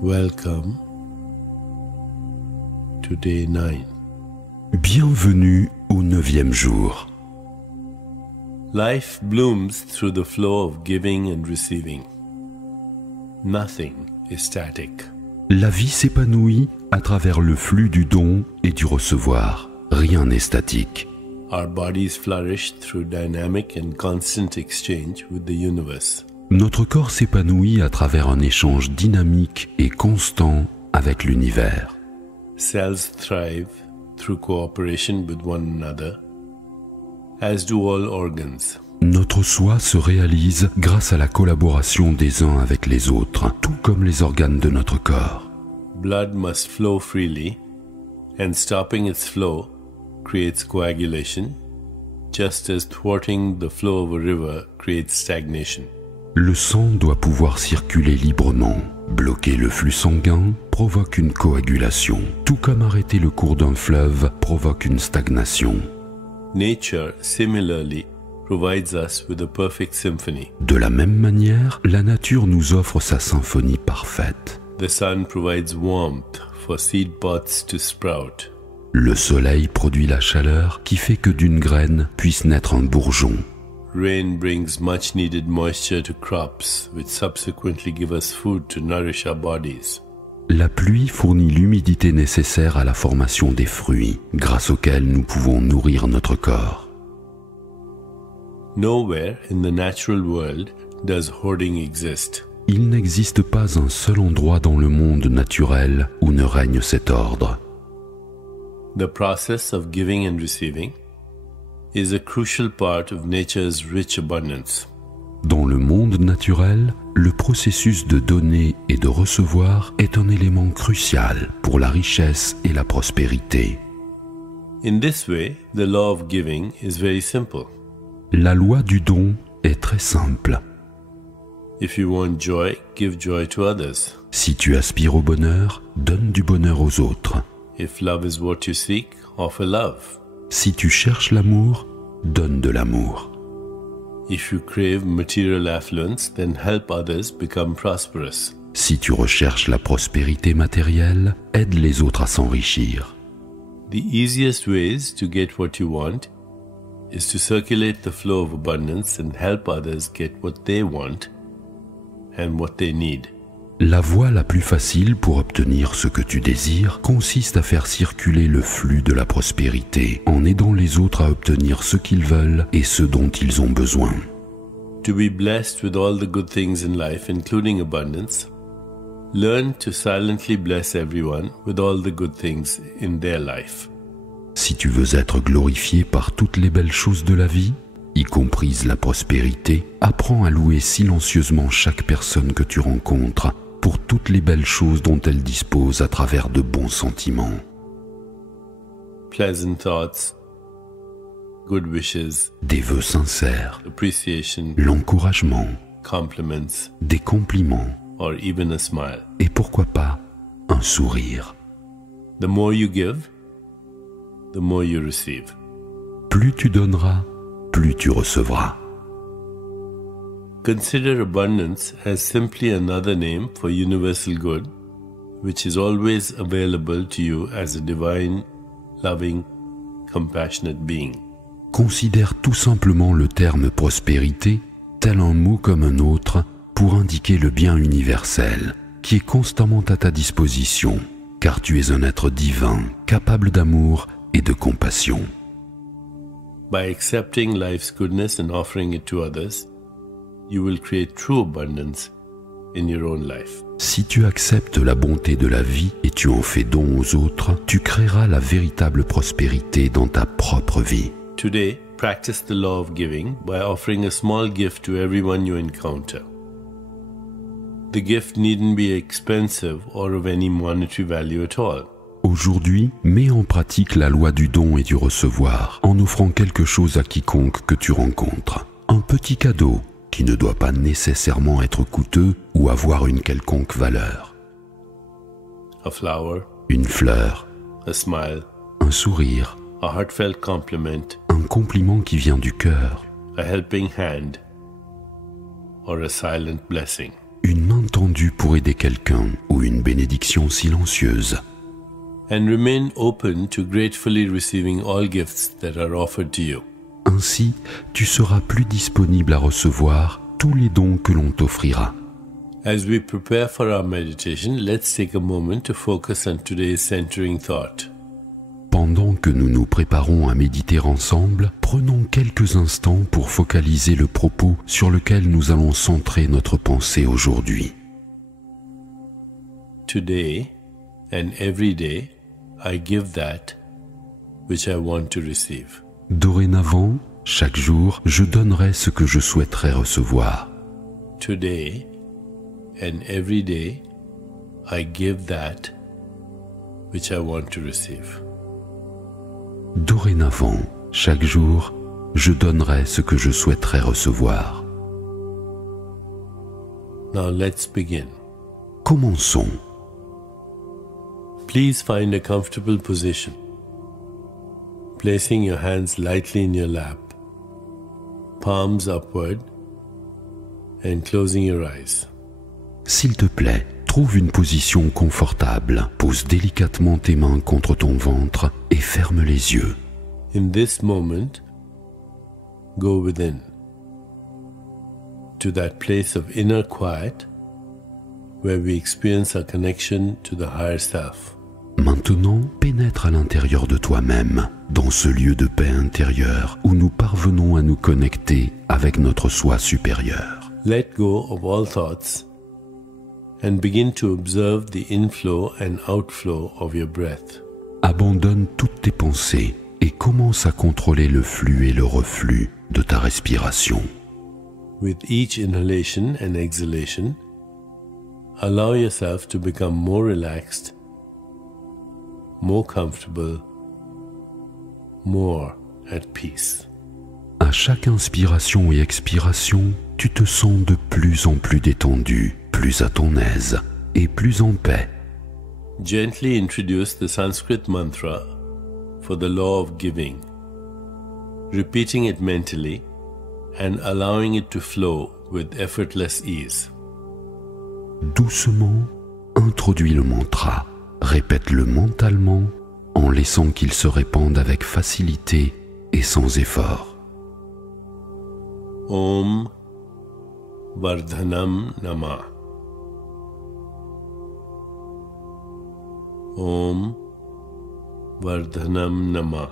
Welcome to day 9. Bienvenue au 9e jour. Life blooms through the flow of giving and receiving. Nothing is static. La vie s'épanouit à travers le flux du don et du recevoir. Rien n'est statique. Our bodies flourish through dynamic and constant exchange with the universe. Notre corps s'épanouit à travers un échange dynamique et constant avec l'univers. Cells thrive through cooperation with one another, as do all organs. Notre soi se réalise grâce à la collaboration des uns avec les autres, tout comme les organes de notre corps. Blood must flow freely, and stopping its flow creates coagulation, just as thwarting the flow of a river creates stagnation. Le sang doit pouvoir circuler librement. Bloquer le flux sanguin provoque une coagulation, tout comme arrêter le cours d'un fleuve provoque une stagnation. Nature, similarly, provides us with a perfect symphony. De la même manière, la nature nous offre sa symphonie parfaite. The sun provides warmth for seed pods to sprout. Le soleil produit la chaleur qui fait que d'une graine puisse naître un bourgeon. Rain brings much needed moisture to crops, which subsequently give us food to nourish our bodies. La pluie fournit l'humidité nécessaire à la formation des fruits, grâce auxquels nous pouvons nourrir notre corps. Nowhere in the natural world does hoarding exist. Il n'existe pas un seul endroit dans le monde naturel où ne règne cet ordre. The process of giving and receiving is a crucial part of nature's rich abundance. Dans le monde naturel, le processus de donner et de recevoir est un élément crucial pour la richesse et la prospérité. In this way, the law of giving is very simple. La loi du don est très simple. If you want joy, give joy to others. Si tu aspires au bonheur, donne du bonheur aux autres. If love is what you seek, offer love. Si tu cherches l'amour, donne de l'amour. If you crave material affluence, then help others become prosperous. Si tu recherches la prospérité matérielle, aide les autres à s'enrichir. The easiest ways to get what you want is to circulate the flow of abundance and help others get what they want and what they need. La voie la plus facile pour obtenir ce que tu désires consiste à faire circuler le flux de la prospérité en aidant les autres à obtenir ce qu'ils veulent et ce dont ils ont besoin. To be blessed with all the good things in life, including abundance, learn to silently bless everyone with all the good things in their life. Si tu veux être glorifié par toutes les belles choses de la vie, y comprise la prospérité, apprends à louer silencieusement chaque personne que tu rencontres pour toutes les belles choses dont elle dispose à travers de bons sentiments. Pleasant thoughts, good wishes, Des vœux sincères, appreciation, l'encouragement, compliments, des compliments or even a smile. et pourquoi pas un sourire. The more you give, the more you receive. Plus tu donneras, plus tu recevras. Consider abundance as simply another name for universal good, which is always available to you as a divine, loving, compassionate being. Considère tout simplement le terme prospérité, tel un mot comme un autre, pour indiquer le bien universel, qui est constamment à ta disposition, car tu es un être divin, capable d'amour et de compassion. By accepting life's goodness and offering it to others, you will create true abundance in your own life. Si tu acceptes la bonté de la vie et tu en fais don aux autres, tu créeras la véritable prospérité dans ta propre vie. Today, practice the law of giving by offering a small gift to everyone you encounter. The gift needn't be expensive or of any monetary value at all. Aujourd'hui, mets en pratique la loi du don et du recevoir en offrant quelque chose à quiconque que tu rencontres. Un petit cadeau qui ne doit pas nécessairement être coûteux ou avoir une quelconque valeur. A flower, Une fleur, a smile, un sourire, a heartfelt compliment, un compliment qui vient du cœur, a helping hand, or a silent blessing. une main tendue pour aider quelqu'un ou une bénédiction silencieuse. And remain open to gratefully receiving all gifts that are offered to you. Ainsi, tu seras plus disponible à recevoir tous les dons que l'on t'offrira. As we prepare for our meditation, let's take a moment to focus on today's centering thought. Pendant que nous nous préparons à méditer ensemble, prenons quelques instants pour focaliser le propos sur lequel nous allons centrer notre pensée aujourd'hui. Today and every day, I give that which I want to receive. Dorénavant, chaque jour, je donnerai ce que je souhaiterais recevoir. Today and every day, I give that which I want to receive. Dorénavant, chaque jour, je donnerai ce que je souhaiterais recevoir. Now let's begin. Commençons. Please find a comfortable position, placing your hands lightly in your lap, palms upward, and closing your eyes. S'il te plaît, trouve une position confortable, pose délicatement tes mains contre ton ventre et ferme les yeux. In this moment, go within, to that place of inner quiet where we experience our connection to the higher self. Maintenant, pénètre à l'intérieur de toi-même, dans ce lieu de paix intérieure où nous parvenons à nous connecter avec notre soi supérieur. Let go of all thoughts and begin to observe the inflow and outflow of your breath. Abandonne toutes tes pensées et commence à contrôler le flux et le reflux de ta respiration. With each inhalation and exhalation, allow yourself to become more relaxed, more comfortable, more at peace. À chaque inspiration et expiration, tu te sens de plus en plus détendu, plus à ton aise et plus en paix. Gently introduce the Sanskrit mantra for the law of giving, repeating it mentally and allowing it to flow with effortless ease. Doucement, introduis le mantra, répète-le mentalement en laissant qu'il se répande avec facilité et sans effort. Om Vardhanam Nama. Om Vardhanam Nama.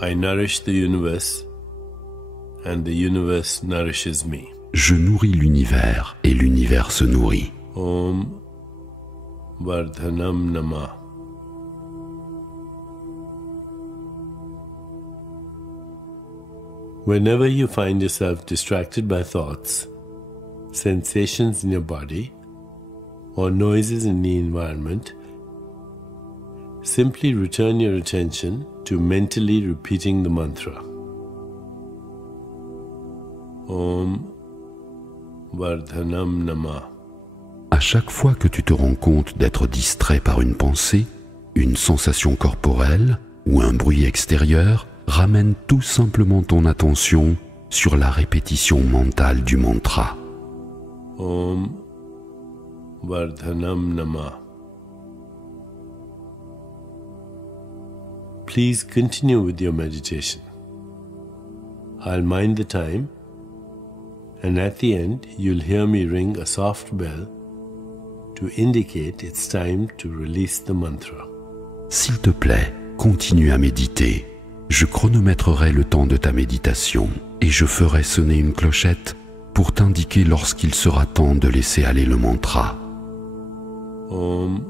I nourish the universe and the universe nourishes me. Je nourris l'univers et l'univers se nourrit. Om Vardhanam Nama. Whenever you find yourself distracted by thoughts, sensations in your body, or noises in the environment, simply return your attention to mentally repeating the mantra. Om Vardhanam Nama. À chaque fois que tu te rends compte d'être distrait par une pensée, une sensation corporelle ou un bruit extérieur, ramène tout simplement ton attention sur la répétition mentale du mantra. Om Vardhanam Nama. Please continue with your meditation. I'll mind the time, and at the end you'll hear me ring a soft bell to indicate it's time to release the mantra. S'il te plaît, continue à méditer. Je chronométrerai le temps de ta méditation et je ferai sonner une clochette pour t'indiquer lorsqu'il sera temps de laisser aller le mantra. Om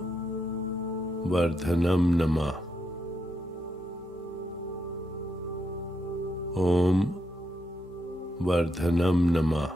Vardhanam Nama. Om Vardhanam Nama.